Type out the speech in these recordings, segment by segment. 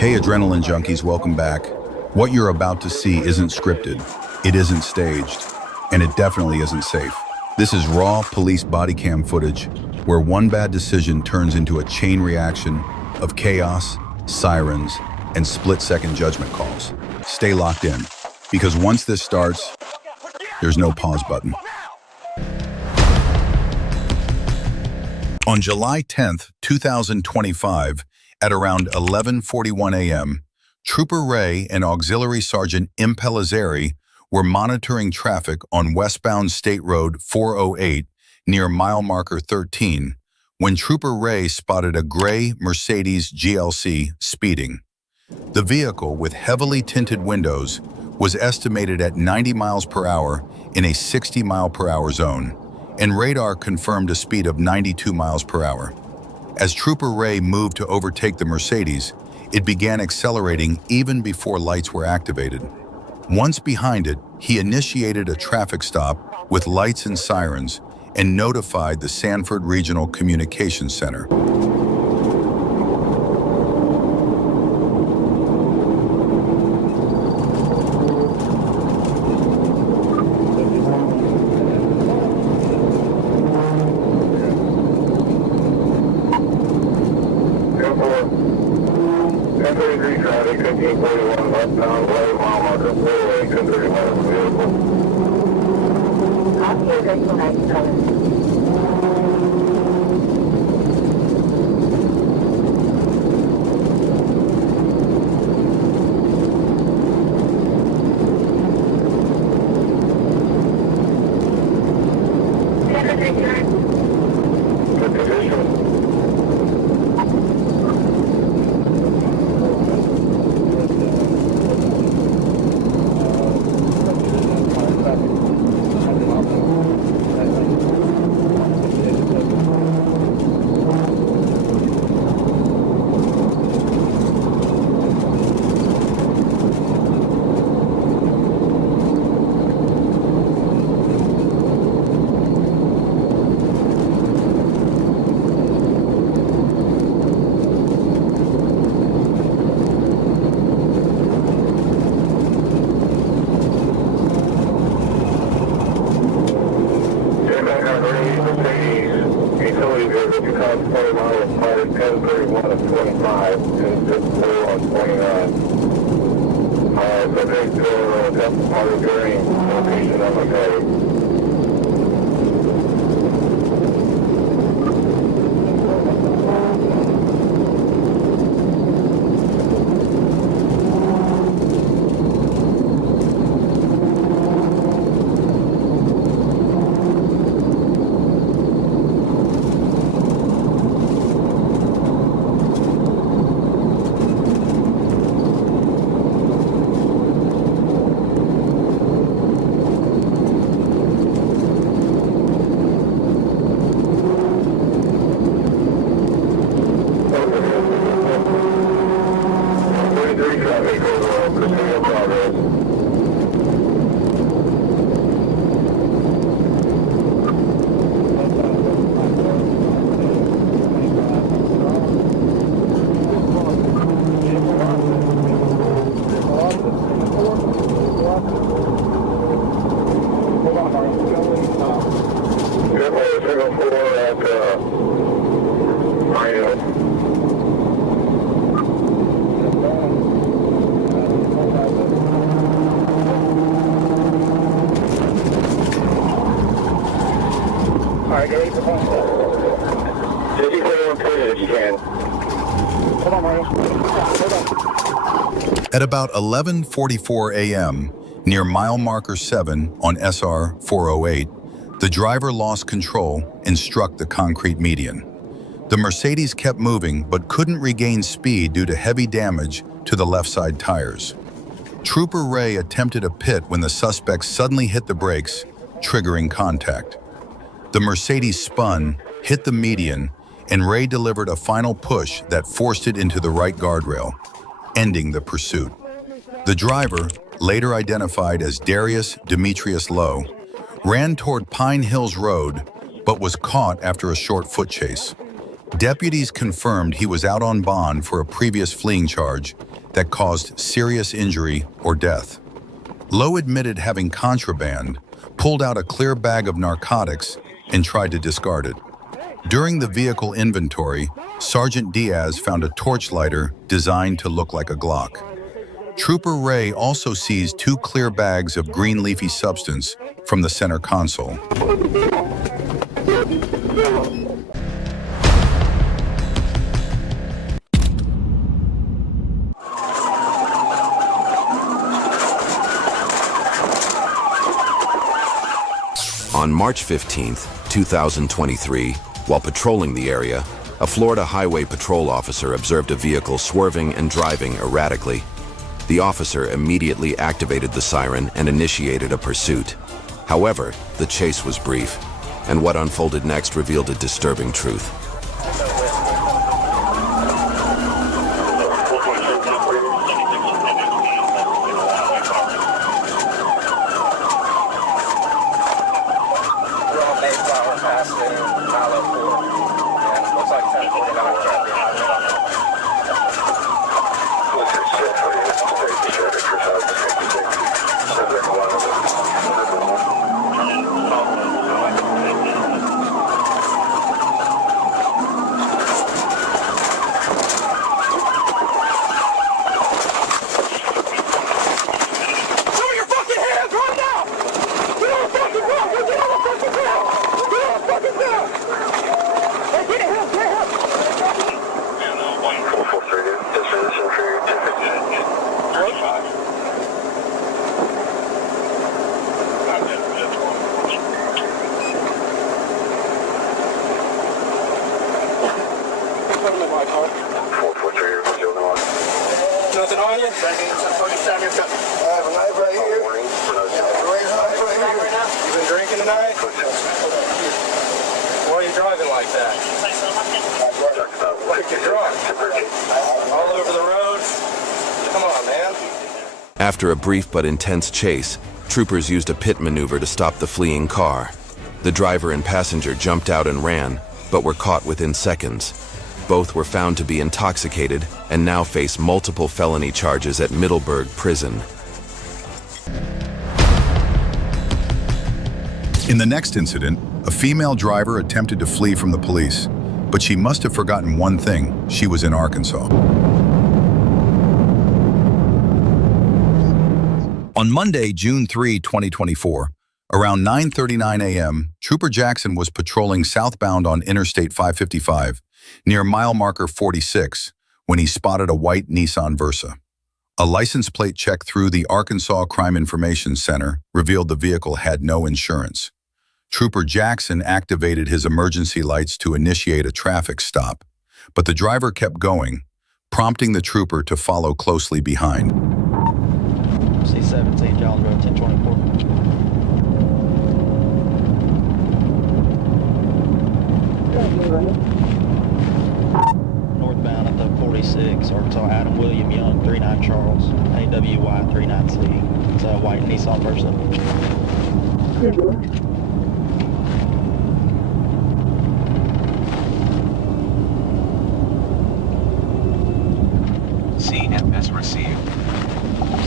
Hey adrenaline junkies, welcome back. What you're about to see isn't scripted, it isn't staged, and it definitely isn't safe. This is raw police body cam footage where one bad decision turns into a chain reaction of chaos, sirens, and split-second judgment calls. Stay locked in, because once this starts, there's no pause button. On July 10th, 2025, at around 11:41 a.m., Trooper Ray and Auxiliary Sergeant Impellizzeri were monitoring traffic on westbound State Road 408 near mile marker 13 when Trooper Ray spotted a gray Mercedes GLC speeding. The vehicle, with heavily tinted windows, was estimated at 90 miles per hour in a 60 mile per hour zone, and radar confirmed a speed of 92 miles per hour. As Trooper Ray moved to overtake the Mercedes, it began accelerating even before lights were activated. Once behind it, he initiated a traffic stop with lights and sirens and notified the Sanford Regional Communications Center. At about 11:44 a.m., near mile marker 7 on SR 408, the driver lost control and struck the concrete median. The Mercedes kept moving but couldn't regain speed due to heavy damage to the left side tires. Trooper Ray attempted a pit when the suspect suddenly hit the brakes, triggering contact. The Mercedes spun, hit the median, and Ray delivered a final push that forced it into the right guardrail, ending the pursuit. The driver, later identified as Darius Demetrius Lowe, ran toward Pine Hills Road but was caught after a short foot chase. Deputies confirmed he was out on bond for a previous fleeing charge that caused serious injury or death. Lowe admitted having contraband, pulled out a clear bag of narcotics, and tried to discard it. During the vehicle inventory, Sergeant Diaz found a torch lighter designed to look like a Glock. Trooper Ray also seized 2 clear bags of green leafy substance from the center console. On March 15, 2023, while patrolling the area, a Florida Highway Patrol officer observed a vehicle swerving and driving erratically. The officer immediately activated the siren and initiated a pursuit. However, the chase was brief, and what unfolded next revealed a disturbing truth. Nothing on you? 30 seconds. I have a knife right here. You been drinking tonight? Why are you driving like that? Like you're drunk. All over the road. Come on, man. After a brief but intense chase, troopers used a pit maneuver to stop the fleeing car. The driver and passenger jumped out and ran, but were caught within seconds. Both were found to be intoxicated and now face multiple felony charges at Middleburg Prison. In the next incident, a female driver attempted to flee from the police, but she must have forgotten one thing: she was in Arkansas. On Monday, June 3, 2024, around 9:39 a.m., Trooper Jackson was patrolling southbound on Interstate 555 near mile marker 46 when he spotted a white Nissan Versa. A license plate check through the Arkansas Crime Information Center revealed the vehicle had no insurance. Trooper Jackson activated his emergency lights to initiate a traffic stop, but the driver kept going, prompting the trooper to follow closely behind. C-17, John Road, 1024. Northbound at the 46, Arkansas Adam William Young, 39 Charles, AWY 39C. It's a white Nissan Versa. CFS received.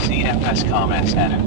CFS comments added.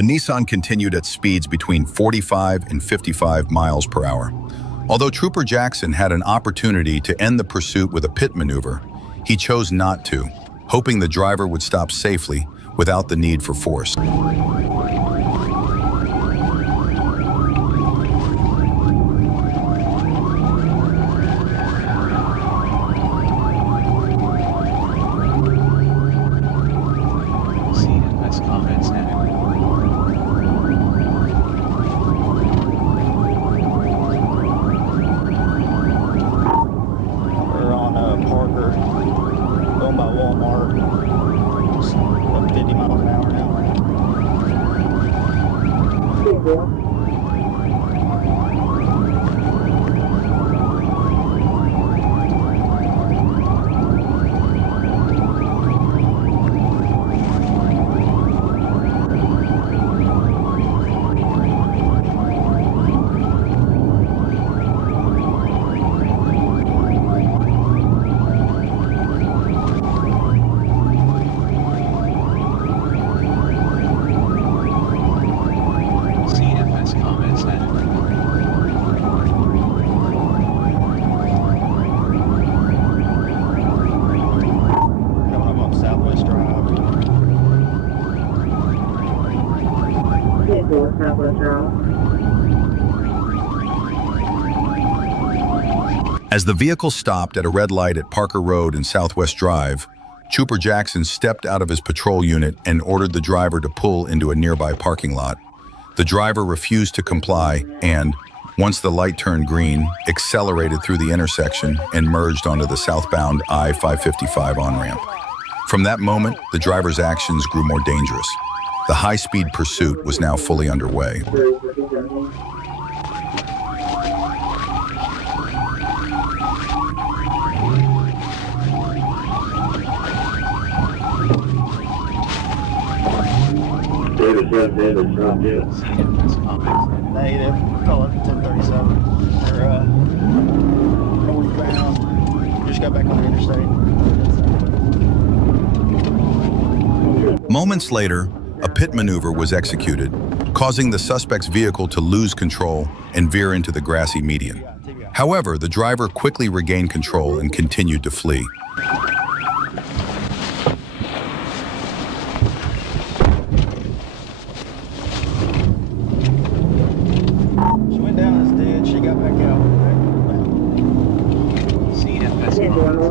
The Nissan continued at speeds between 45 and 55 miles per hour. Although Trooper Jackson had an opportunity to end the pursuit with a pit maneuver, he chose not to, hoping the driver would stop safely without the need for force. CFS comments added. We're on Parker, going by Walmart, just up 50 miles an hour now. CFS comments added. Coming up on Southwest Drive. As the vehicle stopped at a red light at Parker Road and Southwest Drive, Trooper Jackson stepped out of his patrol unit and ordered the driver to pull into a nearby parking lot. The driver refused to comply and, once the light turned green, accelerated through the intersection and merged onto the southbound I-555 on-ramp. From that moment, the driver's actions grew more dangerous. The high-speed pursuit was now fully underway. CFS comments added. Negative, call it 1037. They're northbound. Just got back on the interstate. Moments later, a pit maneuver was executed, causing the suspect's vehicle to lose control and veer into the grassy median. However, the driver quickly regained control and continued to flee. She went down this ditch, she got back out. CFS comments.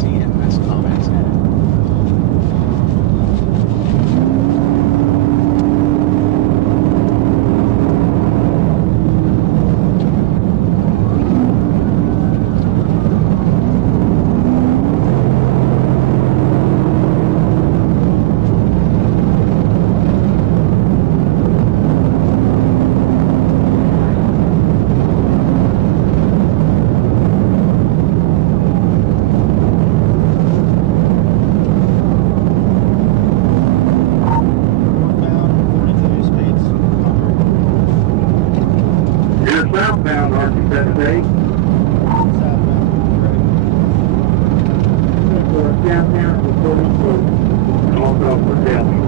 CFS comments added. Southbound, aren't you, Saturday? Downtown to 42. North for downtown.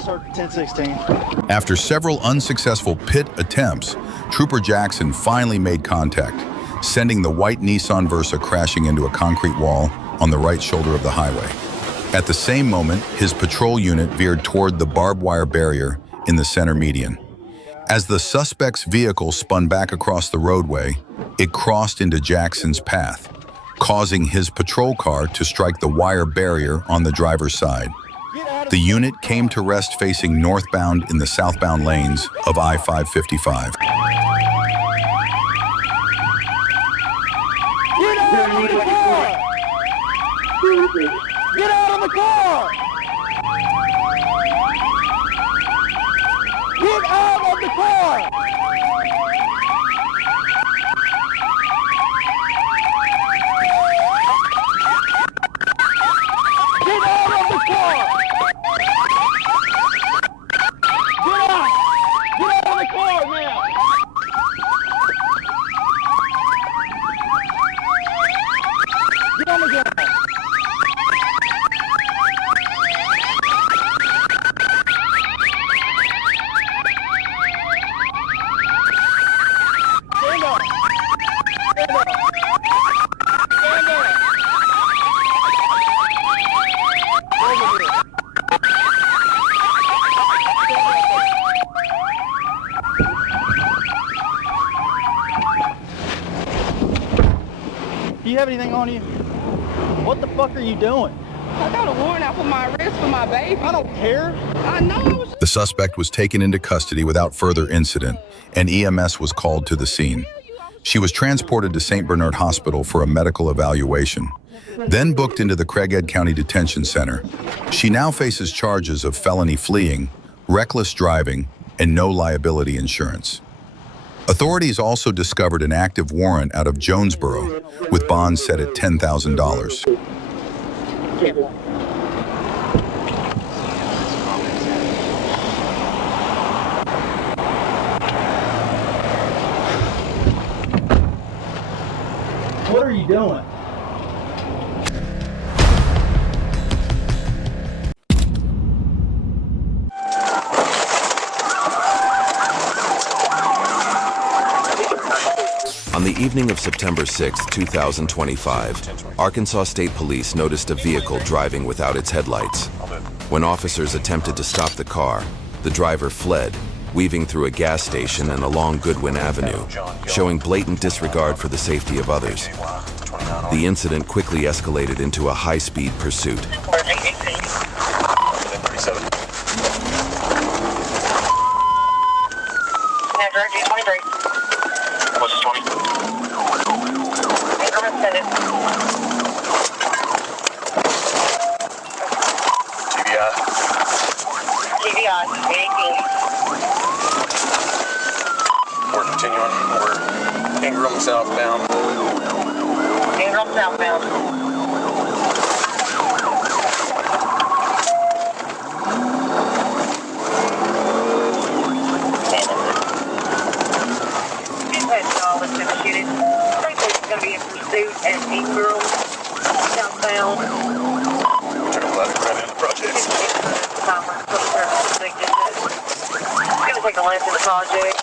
Start 1016. After several unsuccessful pit attempts, Trooper Jackson finally made contact, sending the white Nissan Versa crashing into a concrete wall on the right shoulder of the highway. At the same moment, his patrol unit veered toward the barbed wire barrier in the center median. As the suspect's vehicle spun back across the roadway, it crossed into Jackson's path, causing his patrol car to strike the wire barrier on the driver's side. The unit came to rest facing northbound in the southbound lanes of I-555. Get out of the car! Get out of the car! Get out of the car! Get out! Get out of the car now! Get on the ground! Stand up! Stand up! Stand up! Over here. Do you have anything on you? What the fuck are you doing? I got a warrant out for my arrest for my baby. I don't care. I know I was. The suspect was taken into custody without further incident, and EMS was called to the scene. She was transported to St. Bernard Hospital for a medical evaluation, then booked into the Craighead County Detention Center. She now faces charges of felony fleeing, reckless driving, and no liability insurance. Authorities also discovered an active warrant out of Jonesboro, with bonds set at $10,000. What are you doing? On the evening of September 6, 2025, Arkansas State Police noticed a vehicle driving without its headlights. When officers attempted to stop the car, the driver fled, weaving through a gas station and along Goodwin Avenue, showing blatant disregard for the safety of others. The incident quickly escalated into a high-speed pursuit. What's this 20? TBI, 18. We're continuing. We're Ingram southbound. Ingram southbound. Let's shoot it. I think there's going to be a pursuit at Ingram southbound. Turn left right in the project. It's going to take a left in the project.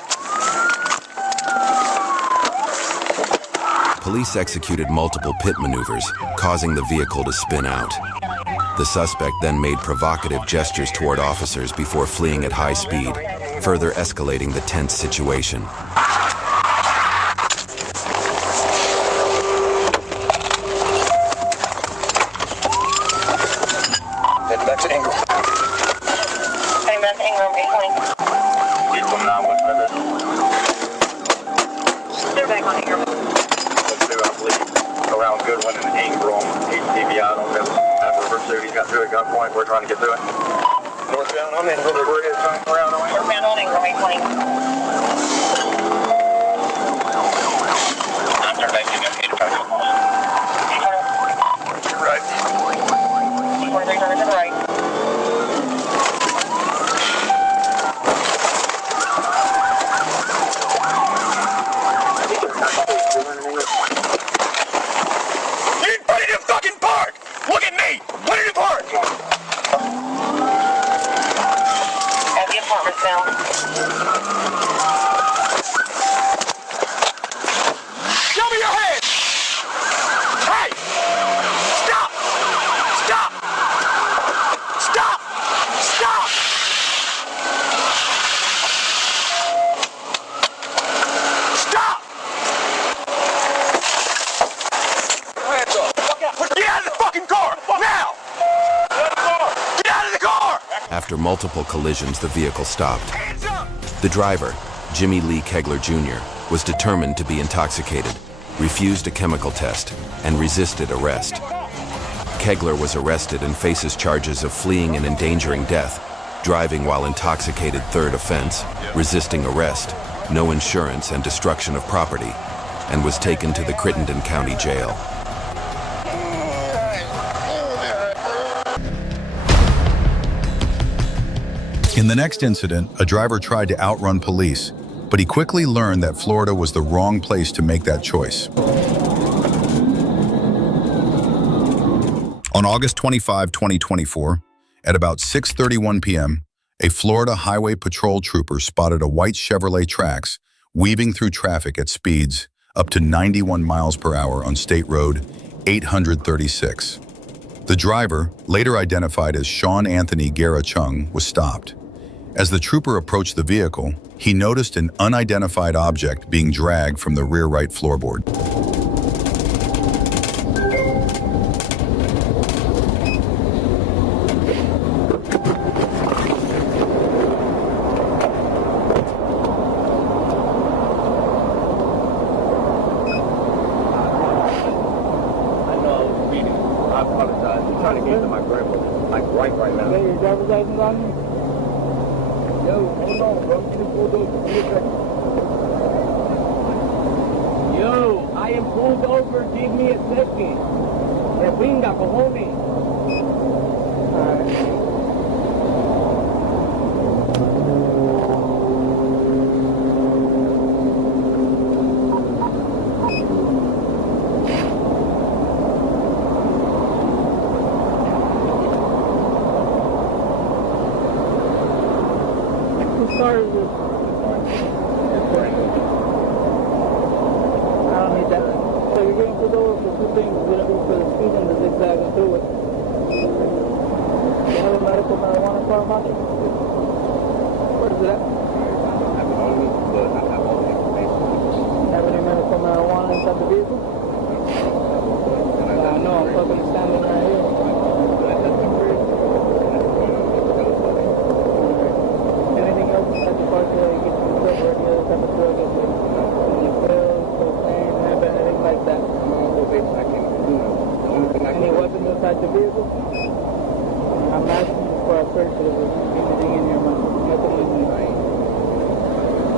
Police executed multiple pit maneuvers, causing the vehicle to spin out. The suspect then made provocative gestures toward officers before fleeing at high speed, further escalating the tense situation. Head back to Ingram. Heading back to Ingram, 820. They're back on Ingram. Let's do, I believe, around Goodwin and Ingram. TBI, I don't know. After pursuit, he's got to a gunpoint. We're trying to get to it. Northbound on Ingram. We're trying to around on Ingram. Northbound on Ingram, 820. Turn back to Ingram. You're right. 23 turning to the right. You put it in fucking park! Look at me! Put it in park! At the apartments now. after multiple collisions, the vehicle stopped. The driver, Jimmy Lee Kegler Jr., was determined to be intoxicated, refused a chemical test, and resisted arrest. Kegler was arrested and faces charges of fleeing and endangering death, driving while intoxicated, third offense, resisting arrest, no insurance, and destruction of property, and was taken to the Crittenden County Jail. In the next incident, a driver tried to outrun police, but he quickly learned that Florida was the wrong place to make that choice. On August 25, 2024, at about 6:31 p.m., a Florida Highway Patrol trooper spotted a white Chevrolet Trax weaving through traffic at speeds up to 91 miles per hour on State Road 836. The driver, later identified as Sean Anthony Guerra Chung, was stopped. As the trooper approached the vehicle, he noticed an unidentified object being dragged from the rear right floorboard. Yo, I am pulled over. Give me a second. Me venga, cojones. Whose car is this? So you're getting pulled over for two things, for the speed and the zigzagging through it. You have a medical marijuana car, Monty? Where is it at? I have only, but I have all the information. Have any medical marijuana inside the vehicle? No, I'm fucking standing right here. Anything else inside the car that you get to the drug or any other type of drug? Any pills, cocaine, anything like that? Any weapons inside the vehicle? I'm asking you for a search if there's anything in here, man. Nothing in here.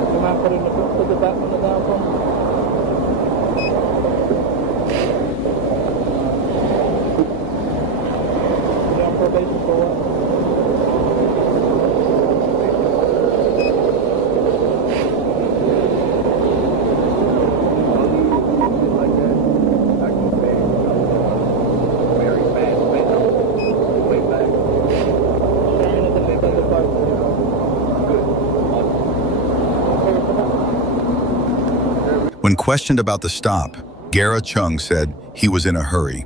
You mind put the back window down for me? You on probation for what? When questioned about the stop, Guerra Chung said he was in a hurry.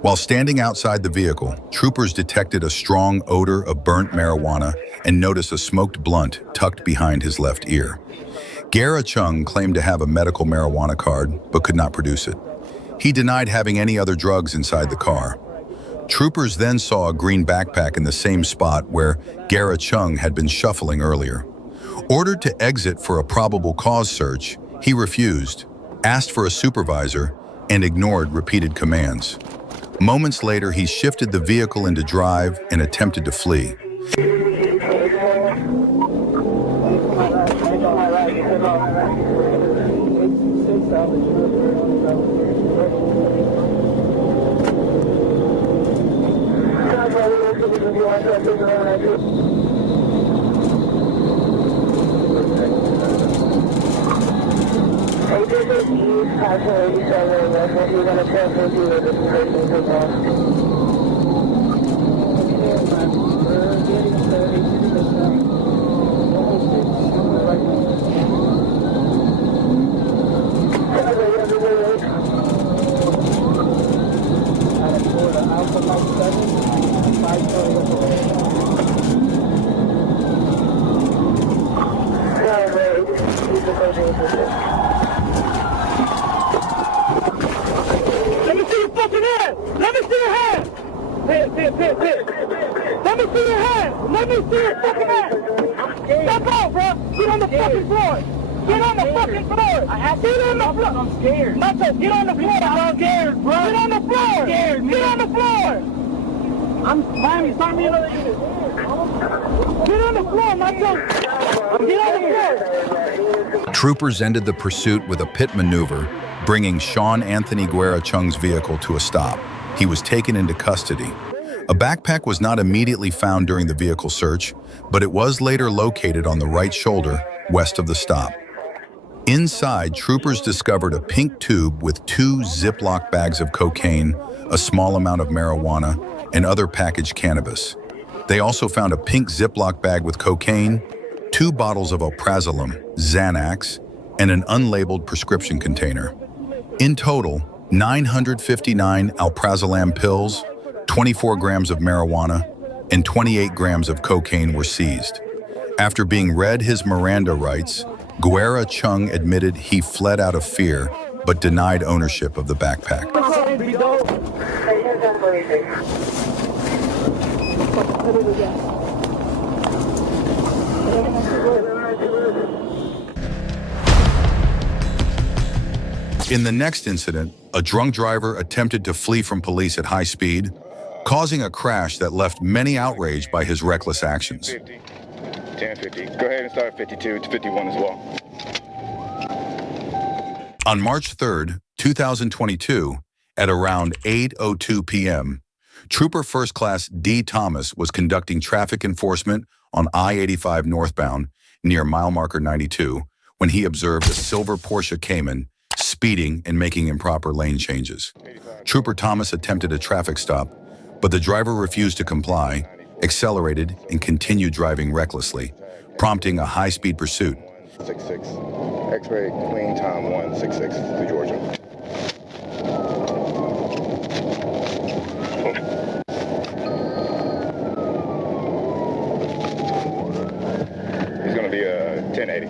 While standing outside the vehicle, troopers detected a strong odor of burnt marijuana and noticed a smoked blunt tucked behind his left ear. Guerra Chung claimed to have a medical marijuana card, but could not produce it. He denied having any other drugs inside the car. Troopers then saw a green backpack in the same spot where Guerra Chung had been shuffling earlier. Ordered to exit for a probable cause search, he refused, asked for a supervisor, and ignored repeated commands. Moments later, he shifted the vehicle into drive and attempted to flee. Let me see your fucking hand! Let me see your hand! Pit. Let Let me see your hands. Let me see your fucking hands. Step out, bro. Get on the fucking floor. Get on the fucking floor. I have to get on the floor. I'm scared. Macho, get on the floor. I'm scared, bro. Get on the floor. I'm scared, man. Get on the floor. I'm Miami. Start me another unit. Get on the floor, Macho. Get on the floor. Troopers ended the pursuit with a pit maneuver, bringing Sean Anthony Guerra Chung's vehicle to a stop. He was taken into custody. A backpack was not immediately found during the vehicle search, but it was later located on the right shoulder, west of the stop. Inside, troopers discovered a pink tube with 2 Ziploc bags of cocaine, a small amount of marijuana, and other packaged cannabis. They also found a pink Ziploc bag with cocaine, 2 bottles of alprazolam, Xanax, and an unlabeled prescription container. In total, 959 alprazolam pills, 24 grams of marijuana, and 28 grams of cocaine were seized. After being read his Miranda rights, Guerra Chung admitted he fled out of fear, but denied ownership of the backpack. In the next incident, a drunk driver attempted to flee from police at high speed, causing a crash that left many outraged by his reckless actions. 1050. Go ahead and start 52 to 51 as well. On March 3rd, 2022, at around 8:02 p.m., Trooper First Class D. Thomas was conducting traffic enforcement on I-85 northbound near mile marker 92 when he observed a silver Porsche Cayman speeding and making improper lane changes. Trooper Thomas attempted a traffic stop, but the driver refused to comply, accelerated, and continued driving recklessly, prompting a high-speed pursuit. 66. X-ray clean time 166 to Georgia. He's going to be a 1080.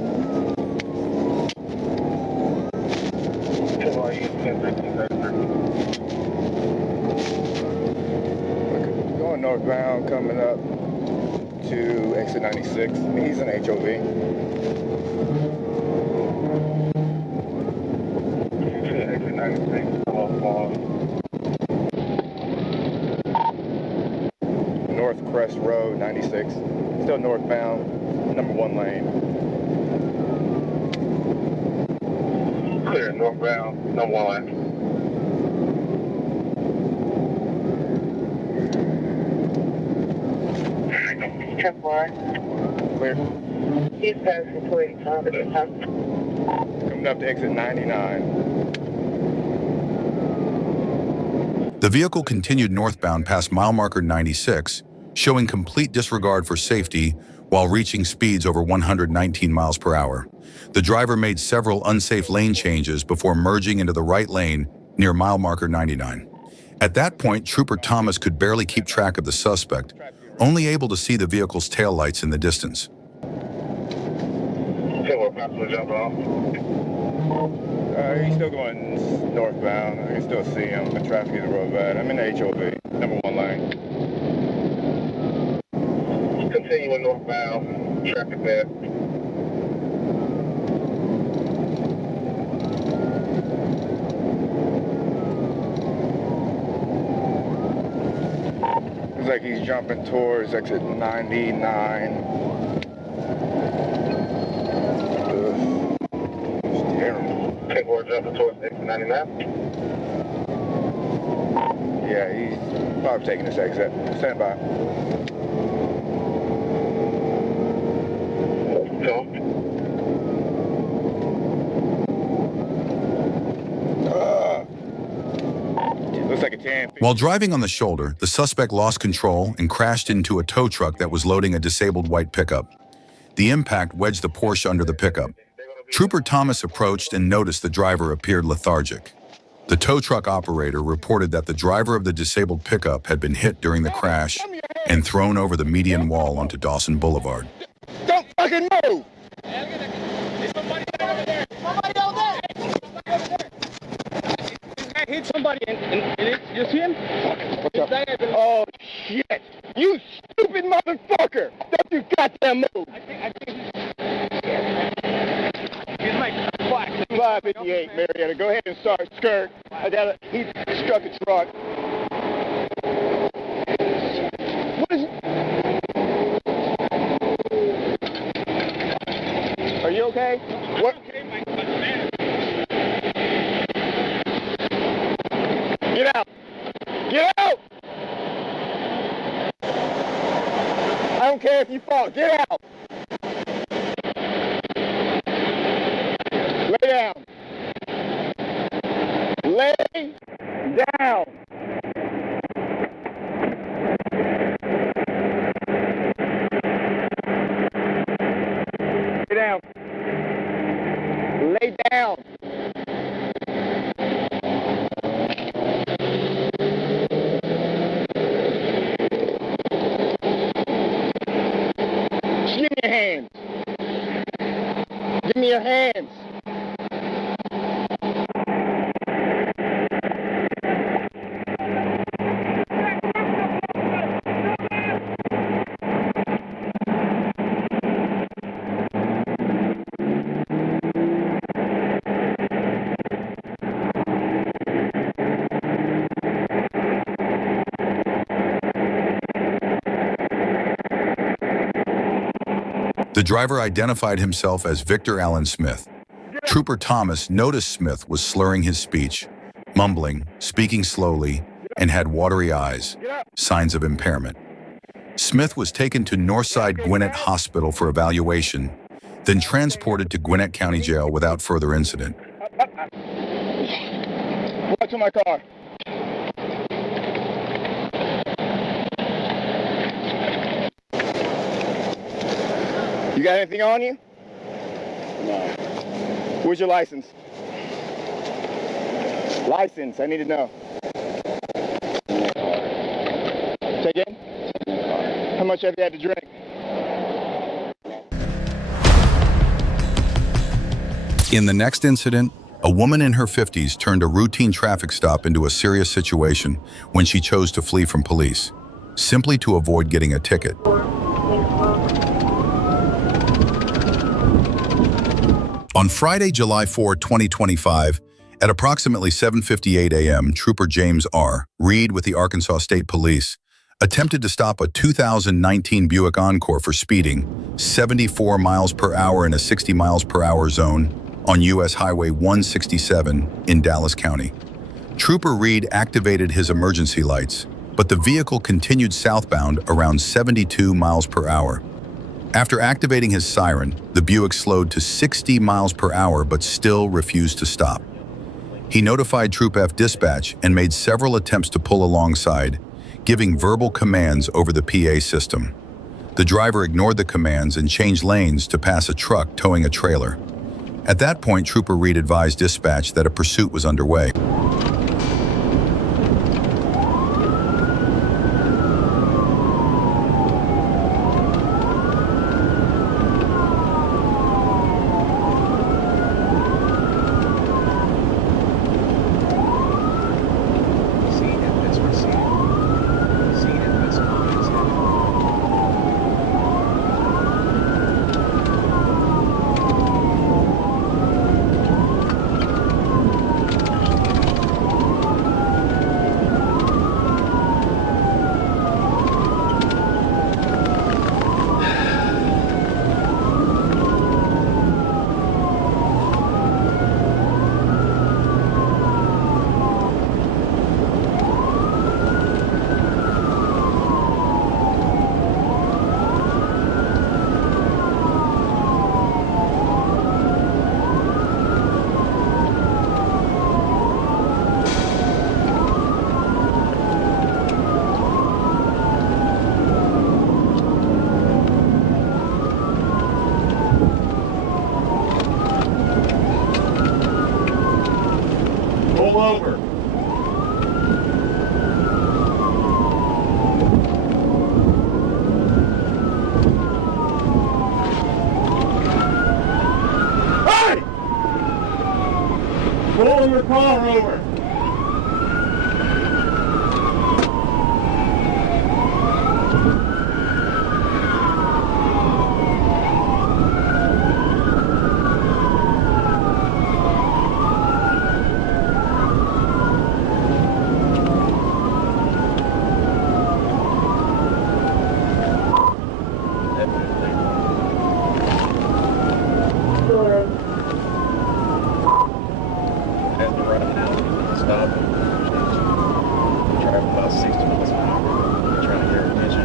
Going northbound, coming up to exit 96. He's an HOV. Exit 96, North Crest Road, 96. Still northbound, number 1 lane. Clear, northbound, number 1 lane. Clear. He's passing 285 at this time. Coming up to exit 99. The vehicle continued northbound past mile marker 96, showing complete disregard for safety while reaching speeds over 119 miles per hour. The driver made several unsafe lane changes before merging into the right lane near mile marker 99. At that point, Trooper Thomas could barely keep track of the suspect, only able to see the vehicle's taillights in the distance. He's still going northbound. I can still see him. The traffic is real bad. I'm in the HOV, number 1 lane. Continuing northbound, traffic bad. Looks like he's jumping towards exit 99. We're jumping towards exit 99. Yeah, he's probably taking this exit. Stand by. Looks like a 10. While driving on the shoulder, the suspect lost control and crashed into a tow truck that was loading a disabled white pickup. The impact wedged the Porsche under the pickup. Trooper Thomas approached and noticed the driver appeared lethargic. The tow truck operator reported that the driver of the disabled pickup had been hit during the crash and thrown over the median wall onto Dawson Boulevard. Don't fucking move! There's somebody over there. Somebody over there. Somebody over there. This guy hit somebody and you see him? Oh, shit! You stupid 558, Marietta. Go ahead and start skirt. He struck a truck. What is it? Are you okay? What? Get out! Get out! I don't care if you fall. Get out! Lay down. Lay down. Lay down. Lay down. Give me your hands. Give me your hands. The driver identified himself as Victor Allen Smith. Trooper Thomas noticed Smith was slurring his speech, mumbling, speaking slowly, and had watery eyes, signs of impairment. Smith was taken to Northside Gwinnett Hospital for evaluation, then transported to Gwinnett County Jail without further incident. Watch on my car. You got anything on you? No. Where's your license? License, I need to know. Say again? How much have you had to drink? In the next incident, a woman in her 50s turned a routine traffic stop into a serious situation when she chose to flee from police, simply to avoid getting a ticket. On Friday, July 4, 2025, at approximately 7:58 a.m., Trooper James R. Reed with the Arkansas State Police attempted to stop a 2019 Buick Encore for speeding 74 miles per hour in a 60 miles per hour zone on U.S. Highway 167 in Dallas County. Trooper Reed activated his emergency lights, but the vehicle continued southbound around 72 miles per hour. After activating his siren, the Buick slowed to 60 miles per hour but still refused to stop. He notified Troop F dispatch and made several attempts to pull alongside, giving verbal commands over the PA system. The driver ignored the commands and changed lanes to pass a truck towing a trailer. At that point, Trooper Reed advised dispatch that a pursuit was underway. Over. Hey! Pull your car over. stop and travel about 60 miles an hour, trying to get her attention.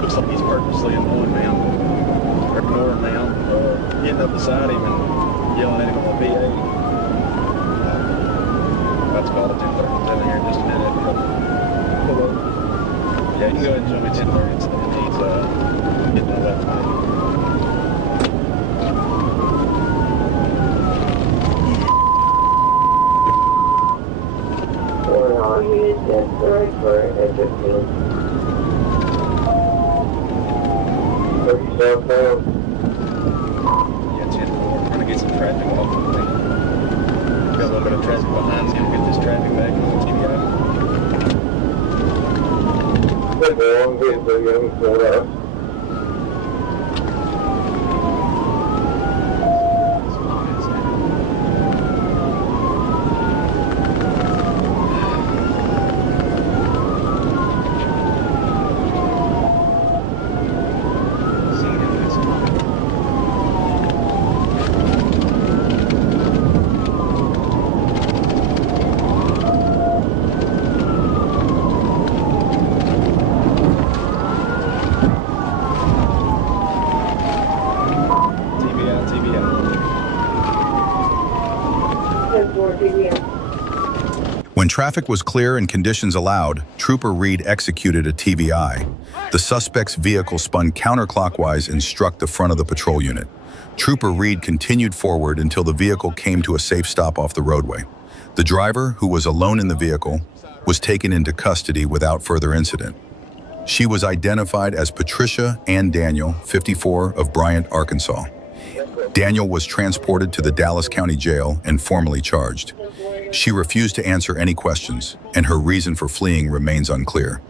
Looks like he's purposely annoying me. I'm ignoring me. I'm getting up beside him and yelling at him on the PA. That's called a 1030 here in just a minute. Pull over. Yeah, you can go ahead and show me 1030. It's getting the left lane. Southbound. Yeah, 10-4. We're trying to get some traffic off of me. Got a little bit of traffic behind us. Gonna get this traffic back on TBI. Good boy, I'm getting so young for that. When traffic was clear and conditions allowed, Trooper Reed executed a TVI. The suspect's vehicle spun counterclockwise and struck the front of the patrol unit. Trooper Reed continued forward until the vehicle came to a safe stop off the roadway. The driver, who was alone in the vehicle, was taken into custody without further incident. She was identified as Patricia Ann Daniel, 54, of Bryant, Arkansas. Daniel was transported to the Dallas County Jail and formally charged. She refused to answer any questions, and her reason for fleeing remains unclear.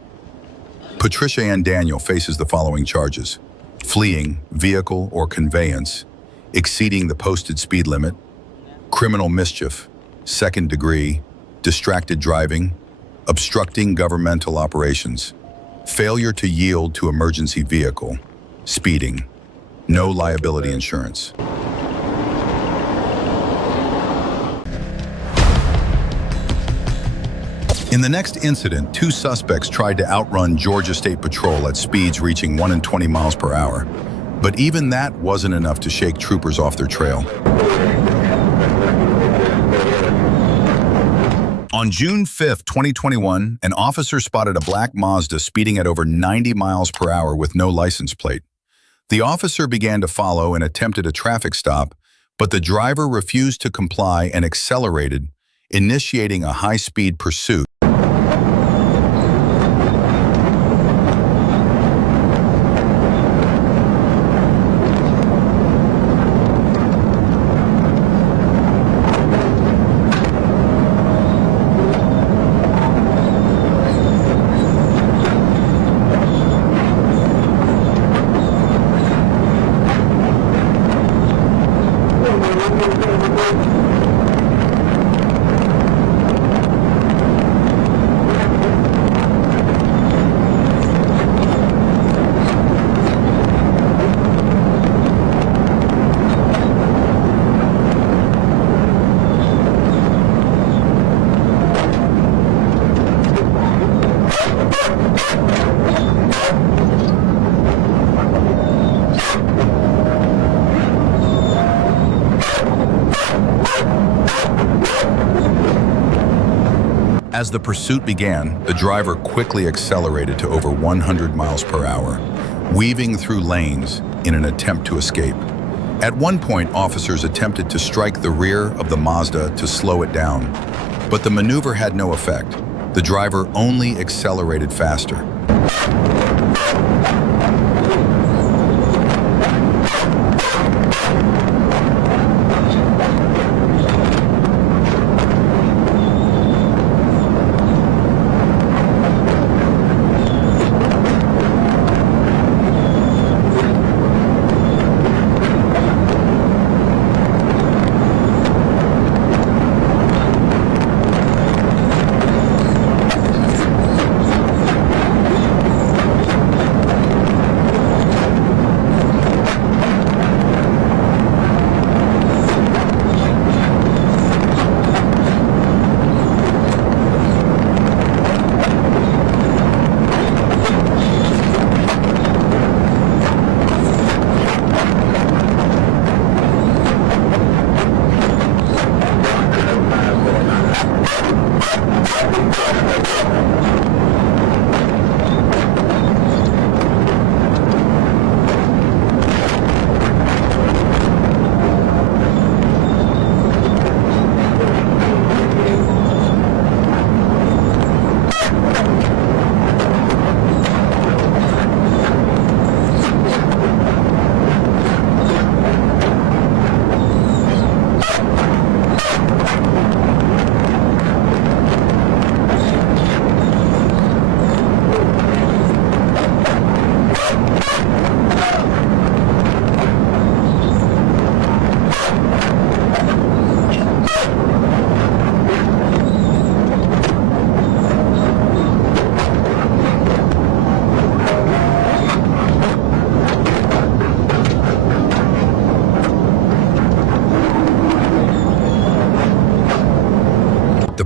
Patricia Ann Daniel faces the following charges: fleeing, vehicle or conveyance, exceeding the posted speed limit, criminal mischief, second degree, distracted driving, obstructing governmental operations, failure to yield to emergency vehicle, speeding, no liability insurance. In the next incident, two suspects tried to outrun Georgia State Patrol at speeds reaching 120 miles per hour. But even that wasn't enough to shake troopers off their trail. On June 5, 2021, an officer spotted a black Mazda speeding at over 90 miles per hour with no license plate. The officer began to follow and attempted a traffic stop, but the driver refused to comply and accelerated, initiating a high-speed pursuit. As the pursuit began, the driver quickly accelerated to over 100 miles per hour, weaving through lanes in an attempt to escape. At one point, officers attempted to strike the rear of the Mazda to slow it down, but the maneuver had no effect. The driver only accelerated faster.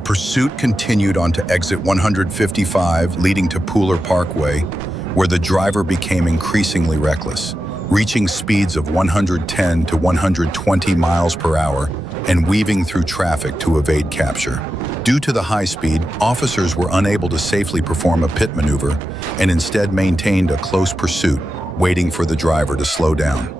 pursuit continued onto exit 155, leading to Pooler Parkway, where the driver became increasingly reckless, reaching speeds of 110 to 120 miles per hour and weaving through traffic to evade capture. Due to the high speed, officers were unable to safely perform a pit maneuver and instead maintained a close pursuit, waiting for the driver to slow down.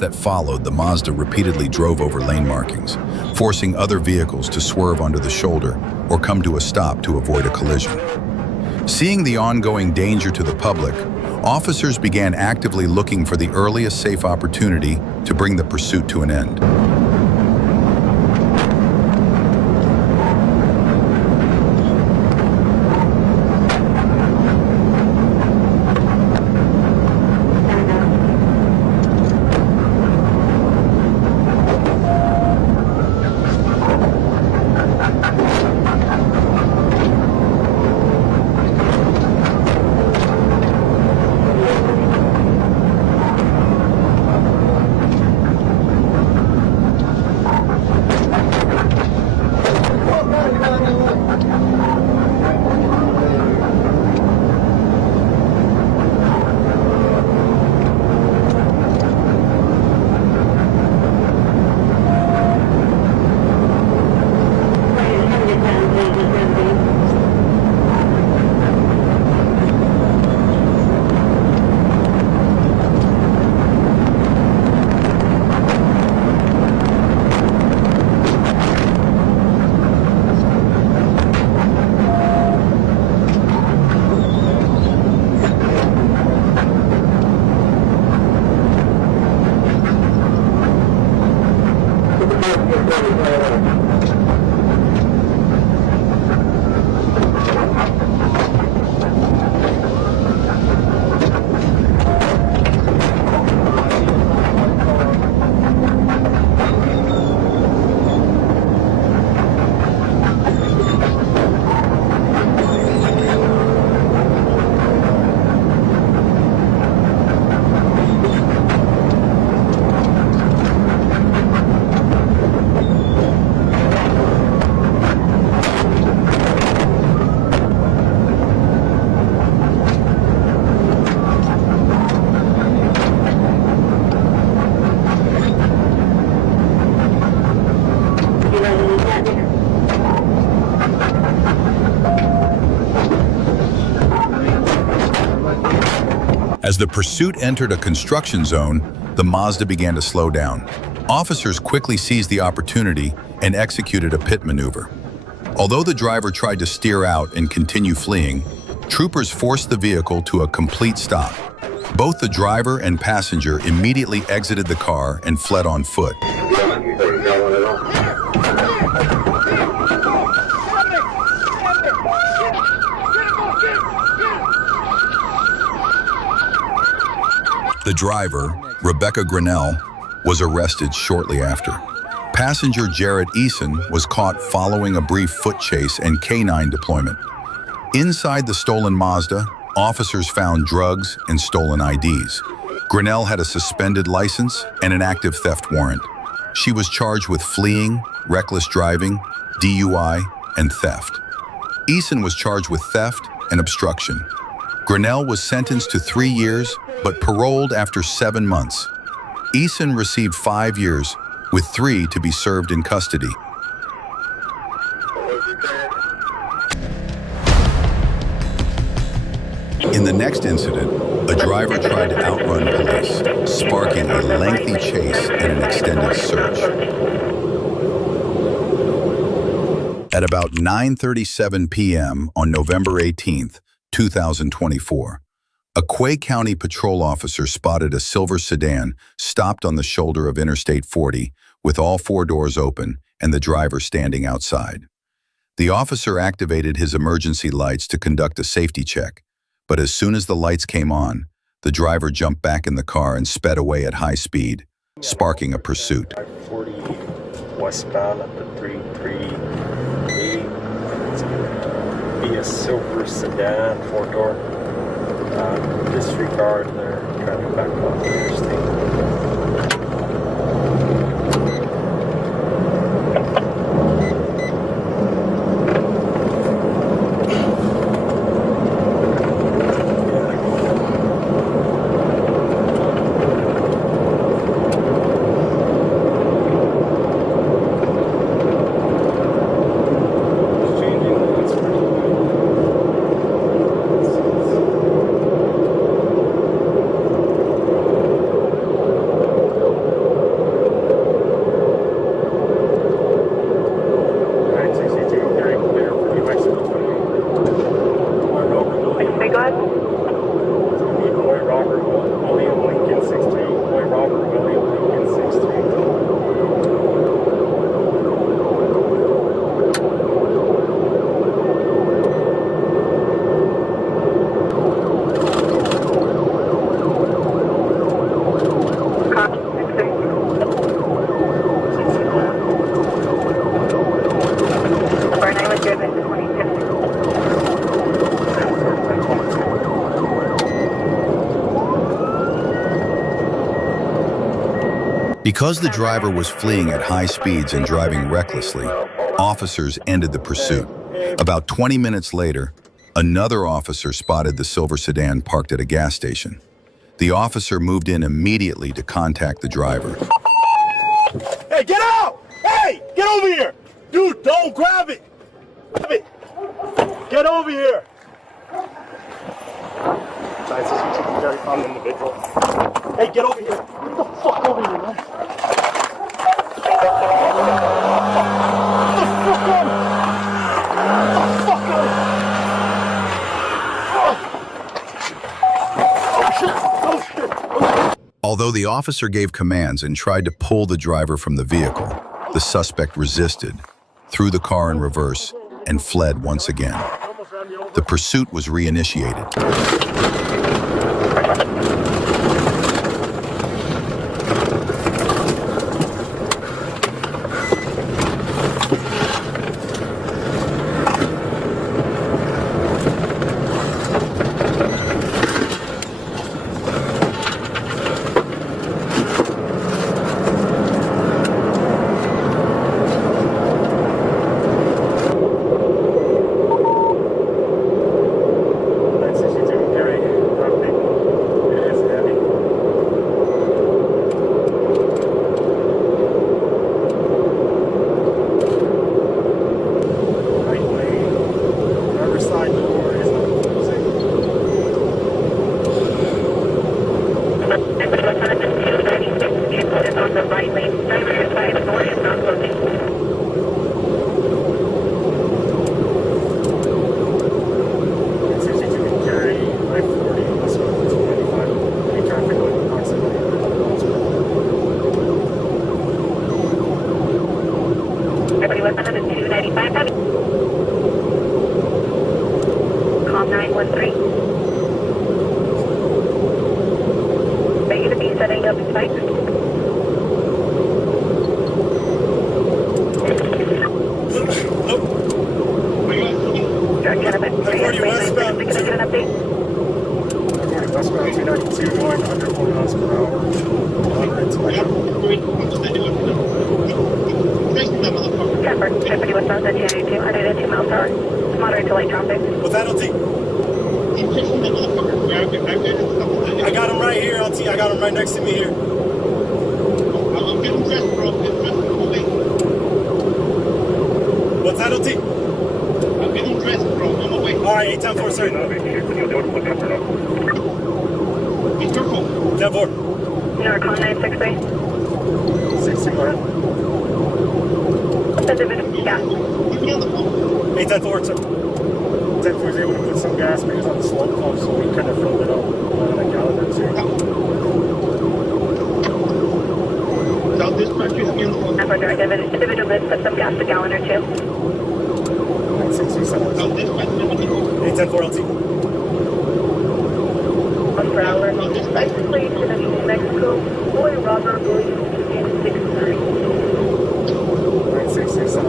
That followed, the Mazda repeatedly drove over lane markings, forcing other vehicles to swerve onto the shoulder or come to a stop to avoid a collision. Seeing the ongoing danger to the public, officers began actively looking for the earliest safe opportunity to bring the pursuit to an end. As the pursuit entered a construction zone, the Mazda began to slow down. Officers quickly seized the opportunity and executed a pit maneuver. Although the driver tried to steer out and continue fleeing, troopers forced the vehicle to a complete stop, Both the driver and passenger immediately exited the car and fled on foot. The driver, Rebecca Grinnell, was arrested shortly after. Passenger Jarrett Eason was caught following a brief foot chase and canine deployment. Inside the stolen Mazda, officers found drugs and stolen IDs. Grinnell had a suspended license and an active theft warrant. She was charged with fleeing, reckless driving, DUI, and theft. Eason was charged with theft and obstruction. Grinnell was sentenced to 3 years, but paroled after 7 months. Eason received 5 years, with 3 to be served in custody. In the next incident, a driver tried to outrun police, sparking a lengthy chase and an extended search. At about 9:37 p.m. on November 18th, 2024, a Quay County patrol officer spotted a silver sedan stopped on the shoulder of Interstate 40 with all 4 doors open and the driver standing outside. The officer activated his emergency lights to conduct a safety check, but as soon as the lights came on, the driver jumped back in the car and sped away at high speed, sparking a pursuit. 40 westbound up to 338. It's gonna be a silver sedan, 4-door. Disregard, they're driving back off the interstate. Because the driver was fleeing at high speeds and driving recklessly, officers ended the pursuit. About 20 minutes later, another officer spotted the silver sedan parked at a gas station. The officer moved in immediately to contact the driver. Hey, get out! Hey, get over here! Dude, don't grab it! Grab it! Get over here! Hey, get over here! Get the fuck over here, man! Get the fuck on! Get the fuck on! Oh shit! Oh shit! Oh shit! Although the officer gave commands and tried to pull the driver from the vehicle, the suspect resisted, threw the car in reverse, and fled once again. The pursuit was reinitiated. direction of it. Can I get an update? 40 westbound 292 going 104 miles per hour. Traffic westbound 292, 102 miles per hour. Moderate to light traffic. What's that, LT? I got him right here, LT. I got him right next to me here. I'm getting dressed, bro. What's that, LT? I'm getting dressed, bro. I'm awake. All right, 810-4, sir. Be careful. 10-4. Norcon 963. 60, go ahead. Yeah. 810-4, sir. 10-4 was able to put some gas because on the slope pump, so we kind of filled it up on a gallon or two. South dispatch, you have me on the phone. Directive, an individual did put some gas a gallon or two. 967. South dispatch, 810-4, LT. 1 per hour. Basically to the New Mexico. Boy Robert Williams 263. 967.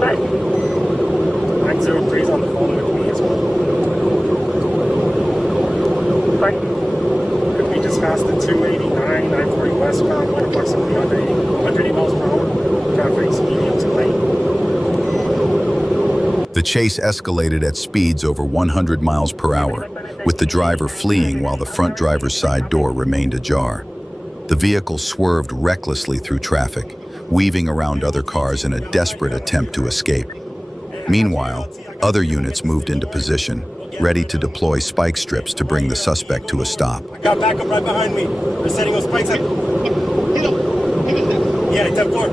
But 903 is on the phone with me as well. sorry. Could we just pass the 289, 940 westbound, going approximately 180 miles per hour? Traffic's medium to light. The chase escalated at speeds over 100 miles per hour, with the driver fleeing while the front driver's side door remained ajar. The vehicle swerved recklessly through traffic, weaving around other cars in a desperate attempt to escape. Meanwhile, other units moved into position, ready to deploy spike strips to bring the suspect to a stop. I got backup right behind me. They're setting up spikes. Yeah, 10-4.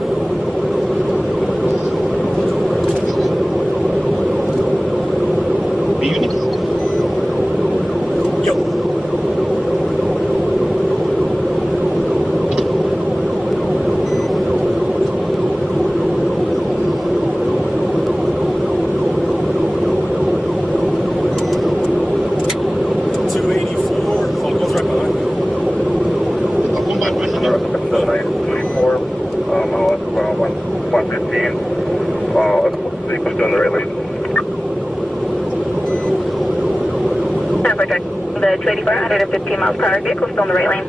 Yo. The 284, 115 miles per hour vehicle still in the right lane.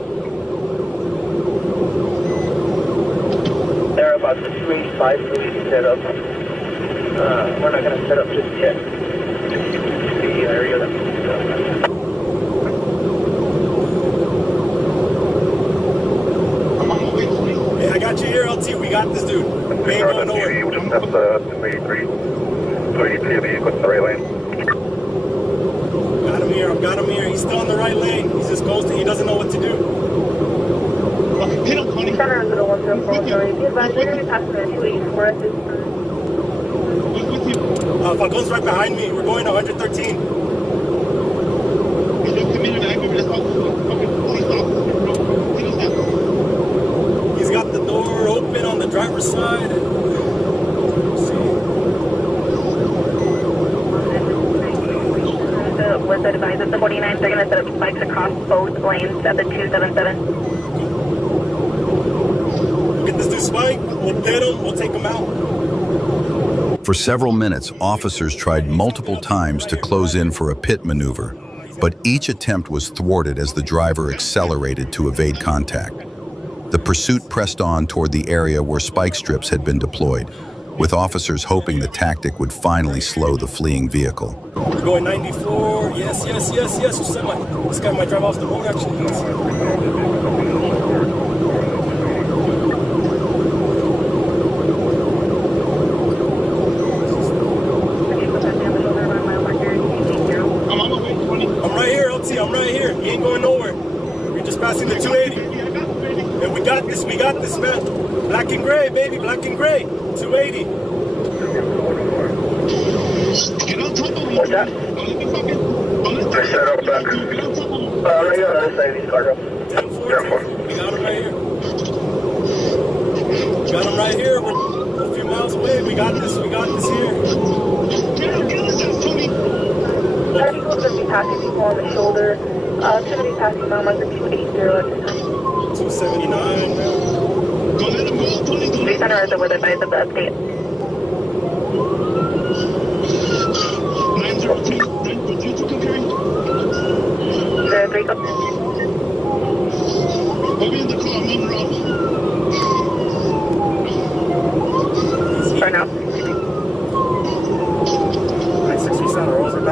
They're about 285, so we can set up. We're not going to set up just yet. The area that Hey, I got you here, LT. We got this dude. We ain't going nowhere. you just have the 283. 283 vehicle in the right lane. Got him here. He's still in the right lane. He's just coasting. He doesn't know what to do. Hit him, Connie. Center of the 104, sorry. Be advised, we're going to be passing the 284 at this time. With you. Falcon's right behind me. We're going to 113. He's just committed an aggravated assault. Okay, police officer, bro. Hit us out. He's got the door open on the driver's side. Was advised that the 49s are going to set up spikes across both lanes at the 277. We'll get this dude spike. We'll get him. We'll take him out. For several minutes, officers tried multiple times to close in for a pit maneuver, but each attempt was thwarted as the driver accelerated to evade contact. The pursuit pressed on toward the area where spike strips had been deployed, with officers hoping the tactic would finally slow the fleeing vehicle. We're going 94. Yes. This guy might drive off the road, actually. Yes. I'm right here, LT. I'm right here. He ain't going nowhere. We're just passing the 280. And we got this, man. Black and gray, baby. Black and gray. 280. Get on top of me. What's that? Don't let me fucking. Don't let I set up back. Get on top of me. Right here on the other side of these cars. 10-4. We got him right here. Got him right here. We're a few miles away. We got this here. Get on this out, Tony. I think we're going to be passing people on the shoulder. It's going to be passing them on the 280 at this time. 279, man. Don't let him go, Tony. Don't let Please him enter the weather advised of the update.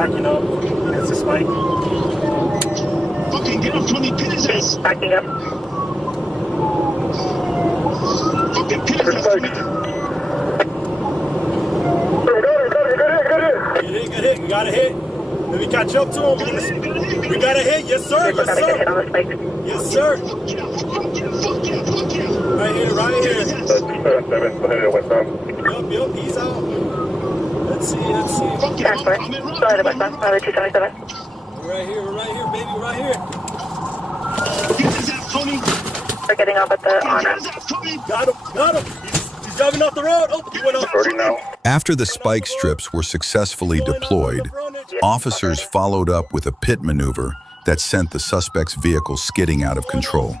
backing up. It's a spike. Fucking get up, Tony. Pin his ass. Backing up. Fucking pin his ass. Get hit. We got a hit. Let me catch up to him. We got a hit. Yes, sir. Yes, Got a hit on sir. the spike. Yes, sir. Fuck yeah. Right here. Right here. Yup. Yup. He's out. Let's see. Fuck yeah. Transport. I'm in Sorry, the Westbound. Pilot 277. We're right here, baby. We're right here. Get his ass, Tony. They're getting off at the Get on-ramp. his ass, Tony. Got him. He's driving off the road. Oh, he went off. 30 now. After the spike strips were successfully deployed, officers followed up with a pit maneuver that sent the suspect's vehicle skidding out of control.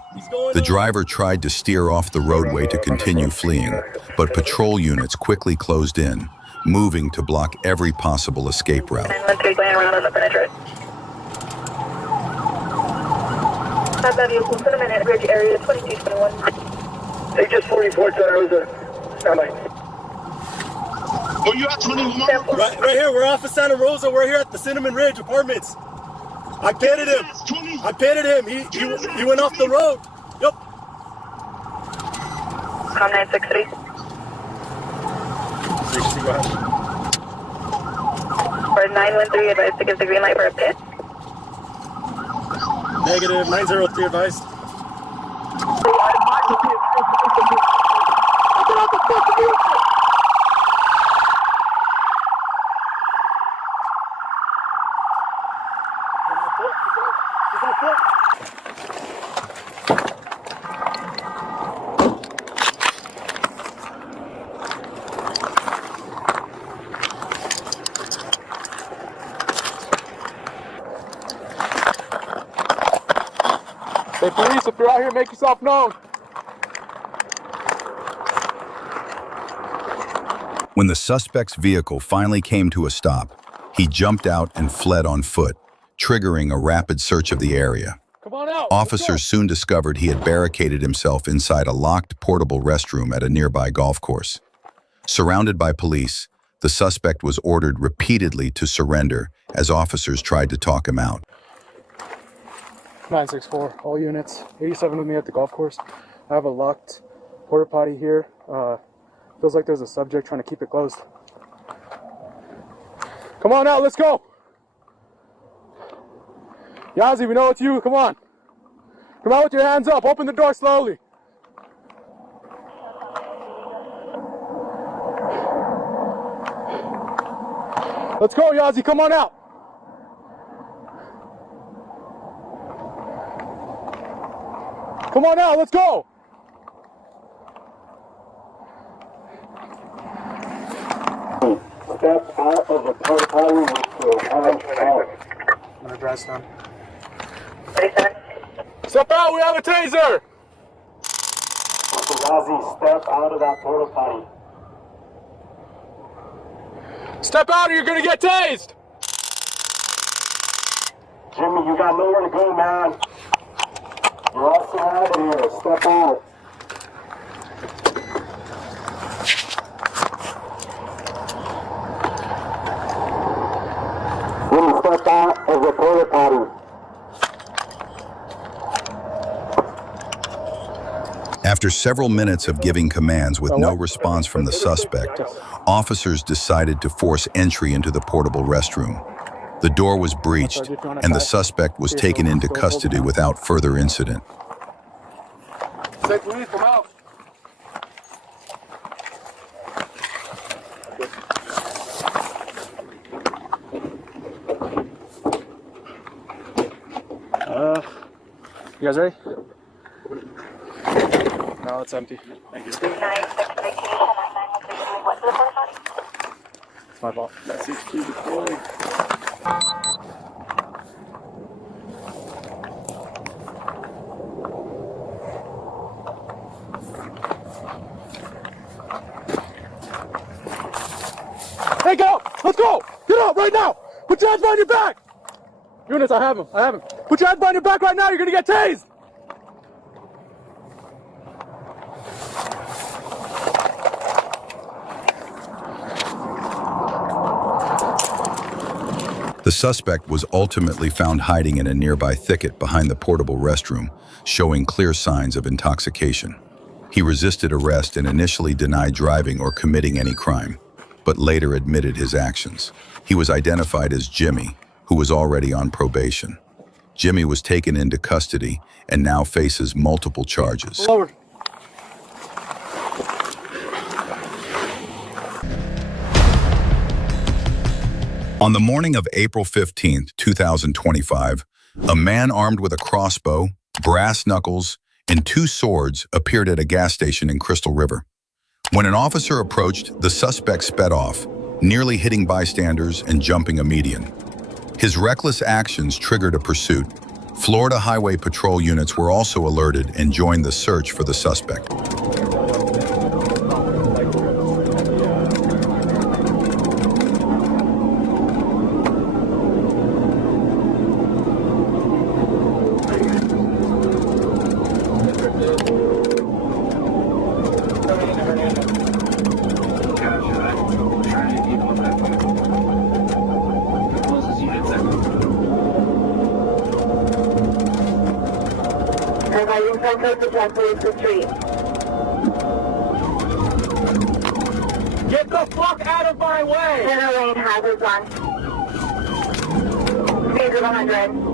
The driver tried to steer off the roadway to continue fleeing, but patrol units quickly closed in, moving to block every possible escape route. 913 going around on the frontage road. Have that vehicle for a minute. Bridge area 2221. Take just 44 Santa Rosa. Stand by. Where you at, Tony? Right here. We're off of Santa Rosa. We're here at the Cinnamon Ridge Apartments. I pitted him. He went off the road. Yup. Com 963. For 913, advised to give the green light for a pit. Negative 903 advised. Hey, police, if you're out here, make yourself known. When the suspect's vehicle finally came to a stop, he jumped out and fled on foot, triggering a rapid search of the area. Come on out. Officers soon discovered he had barricaded himself inside a locked portable restroom at a nearby golf course. Surrounded by police, the suspect was ordered repeatedly to surrender as officers tried to talk him out. 964, all units. 87 with me at the golf course. I have a locked porta potty here. Feels like there's a subject trying to keep it closed. Come on out, let's go. Yazzie, we know it's you. Come on. Come out with your hands up. Open the door slowly. Let's go, Yazzie. Come on out. Come on out. Let's go. Step out of the porta potty with your hands out. I'm gonna drive down. 37. Step out. We have a taser. Razzie, step out of that porta potty. Step out or you're gonna get tased. Jimmy, you got nowhere to go, man. You're all surrounded here. Step out. Jimmy, step out of the porta potty. After several minutes of giving commands with no response from the suspect, officers decided to force entry into the portable restroom. The door was breached, and the suspect was taken into custody without further incident. Say, please come out. You guys ready? No, it's empty. Thank you. It's my fault. Hey, go! Let's go! Get up right now! Put your hands behind your back! Units, I have him. Put your hands behind your back right now, you're gonna get tased! The suspect was ultimately found hiding in a nearby thicket behind the portable restroom, showing clear signs of intoxication. He resisted arrest and initially denied driving or committing any crime, but later admitted his actions. He was identified as Jimmy, who was already on probation. Jimmy was taken into custody and now faces multiple charges. Forward. On the morning of April 15, 2025, a man armed with a crossbow, brass knuckles, and 2 swords appeared at a gas station in Crystal River. When an officer approached, the suspect sped off, nearly hitting bystanders and jumping a median. His reckless actions triggered a pursuit. Florida Highway Patrol units were also alerted and joined the search for the suspect. Get the fuck out of my way! Center lane hazards on. Speed of 100.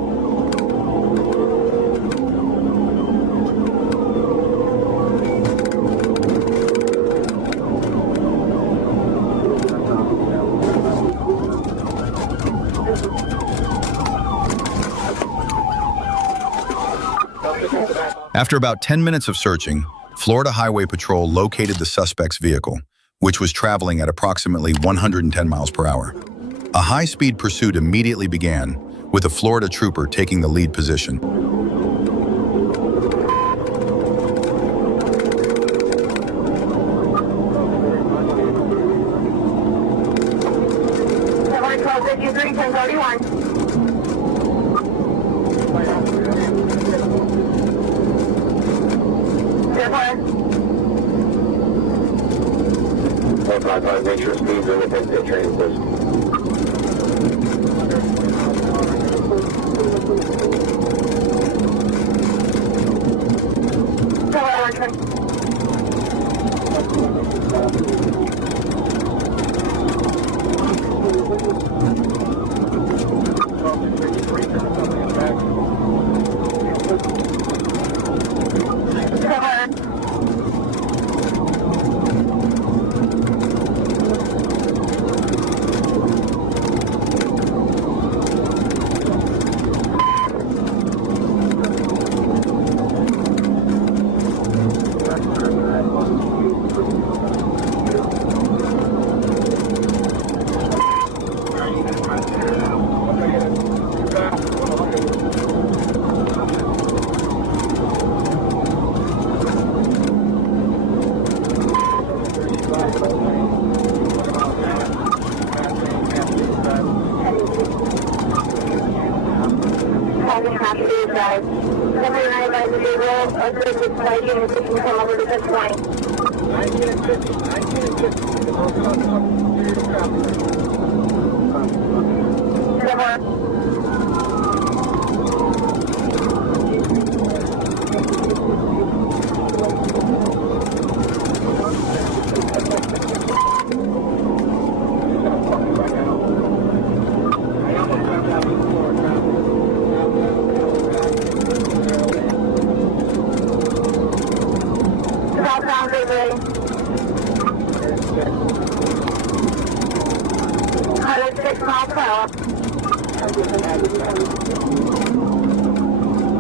After about 10 minutes of searching, Florida Highway Patrol located the suspect's vehicle, which was traveling at approximately 110 miles per hour. A high-speed pursuit immediately began, with a Florida trooper taking the lead position. Make sure speeds are within pit training, please.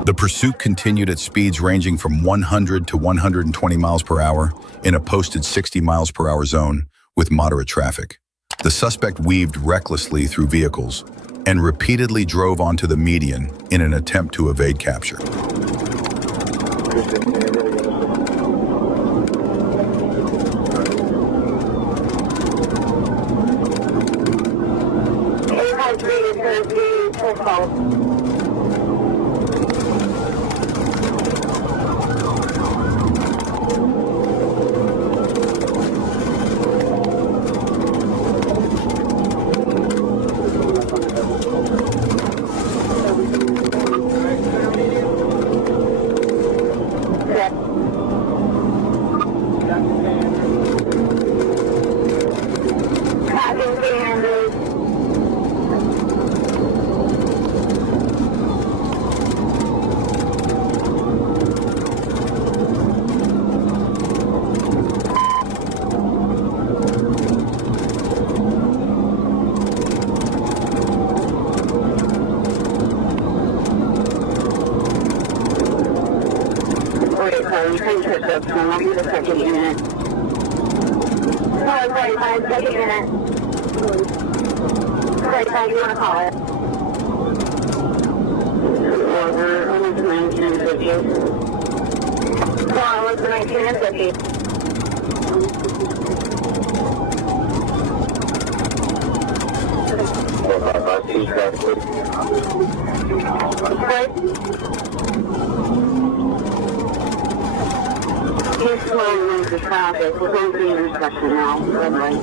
The pursuit continued at speeds ranging from 100 to 120 miles per hour in a posted 60 miles per hour zone with moderate traffic. The suspect weaved recklessly through vehicles and repeatedly drove onto the median in an attempt to evade capture. Description. I'll be the second unit. 45, second unit. 45, you want to call it? Over, almost 19 and 50. Almost 19 and 50. He's slowing into the traffic. We're going to the intersection now. Red light.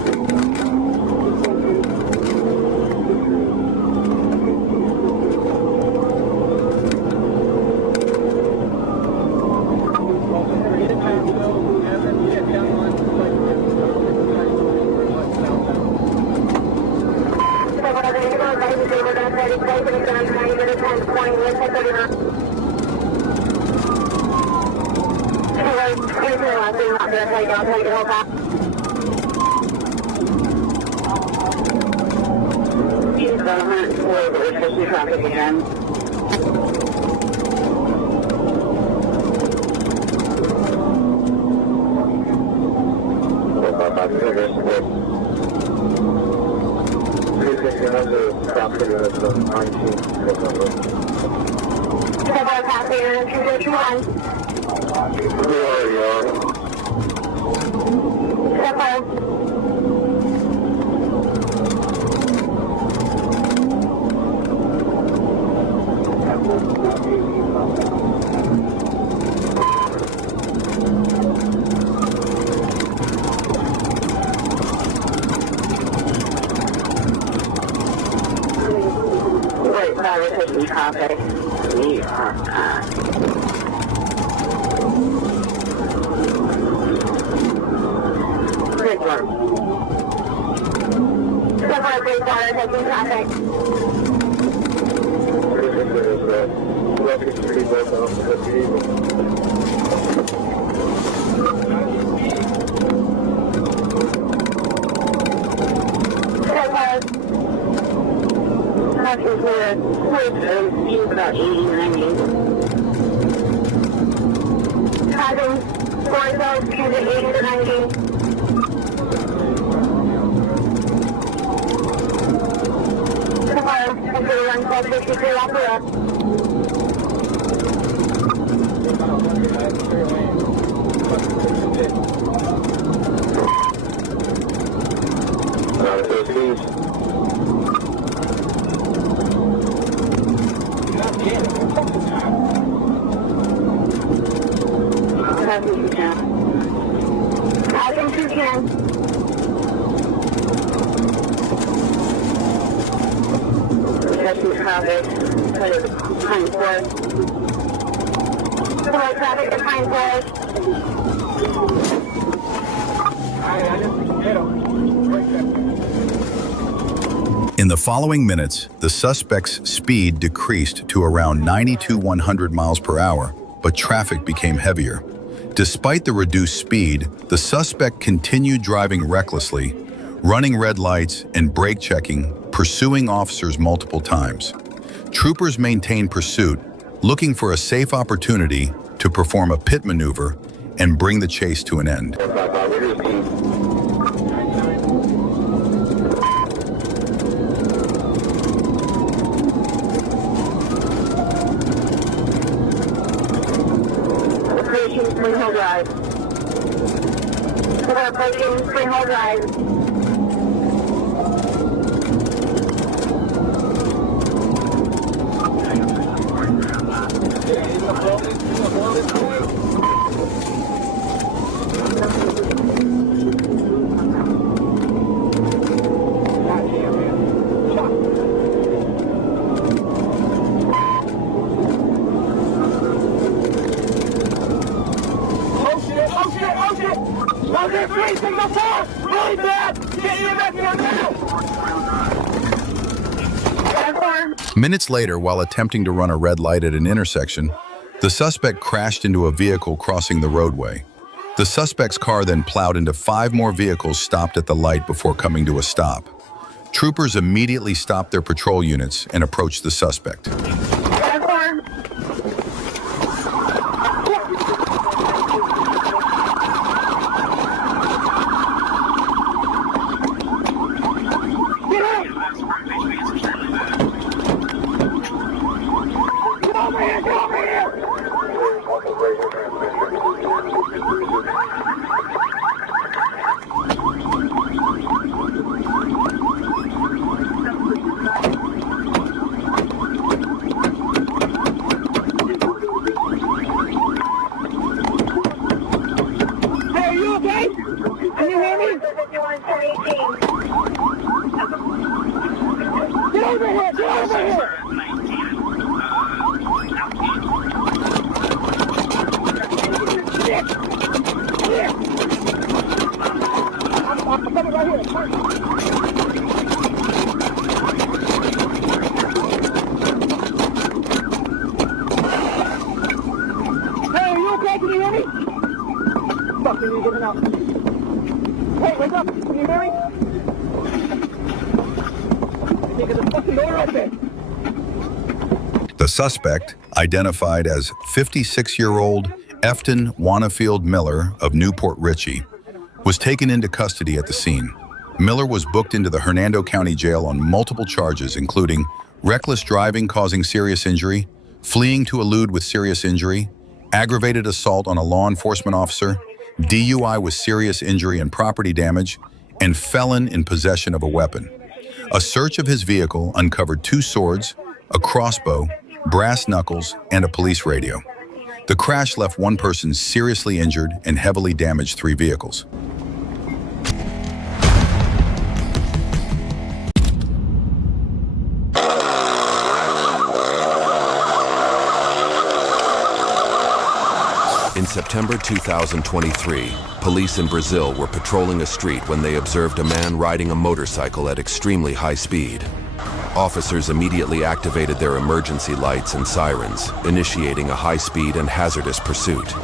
Traffic again. Traffic. We are good work. Several big water taking traffic. Speed about 80, 90. Having 4 speed at 80 to 90. Tomorrow, everyone, 1263 off the road. I think you can. That's the traffic. Behind forest. Hello, traffic behind forest. In the following minutes, the suspect's speed decreased to around 90 to 100 miles per hour, but traffic became heavier. Despite the reduced speed, the suspect continued driving recklessly, running red lights and brake checking, pursuing officers multiple times. Troopers maintained pursuit, looking for a safe opportunity to perform a pit maneuver and bring the chase to an end. Spring-Hill Drive. We're approaching Spring-Hill Drive. Minutes later, while attempting to run a red light at an intersection, the suspect crashed into a vehicle crossing the roadway. The suspect's car then plowed into 5 more vehicles stopped at the light before coming to a stop. Troopers immediately stopped their patrol units and approached the suspect. over here! Get over here! I'm coming right here. Hey, are you okay? Can you hear me? Fuck, you need to get out. Hey, wake up! Can you hear me? There's a fucking door open! The suspect, identified as 56-year-old Efton Wanafield Miller of Newport Richey, was taken into custody at the scene. Miller was booked into the Hernando County Jail on multiple charges, including reckless driving causing serious injury, fleeing to elude with serious injury, aggravated assault on a law enforcement officer, DUI with serious injury and property damage, and felon in possession of a weapon. A search of his vehicle uncovered 2 swords, a crossbow, brass knuckles, and a police radio. The crash left 1 person seriously injured and heavily damaged 3 vehicles. In September 2023, police in Brazil were patrolling a street when they observed a man riding a motorcycle at extremely high speed. Officers immediately activated their emergency lights and sirens, initiating a high-speed and hazardous pursuit.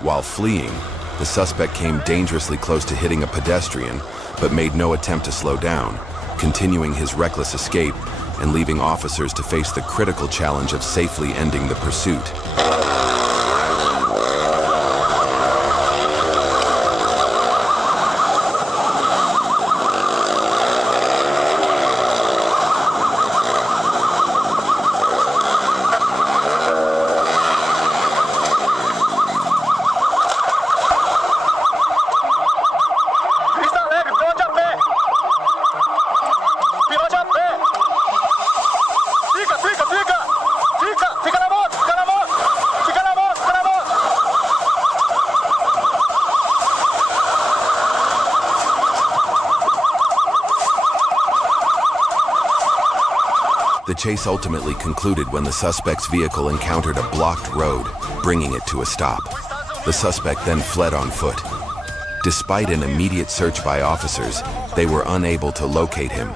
While fleeing, the suspect came dangerously close to hitting a pedestrian, but made no attempt to slow down, continuing his reckless escape and leaving officers to face the critical challenge of safely ending the pursuit. The chase ultimately concluded when the suspect's vehicle encountered a blocked road, bringing it to a stop. The suspect then fled on foot. Despite an immediate search by officers, they were unable to locate him,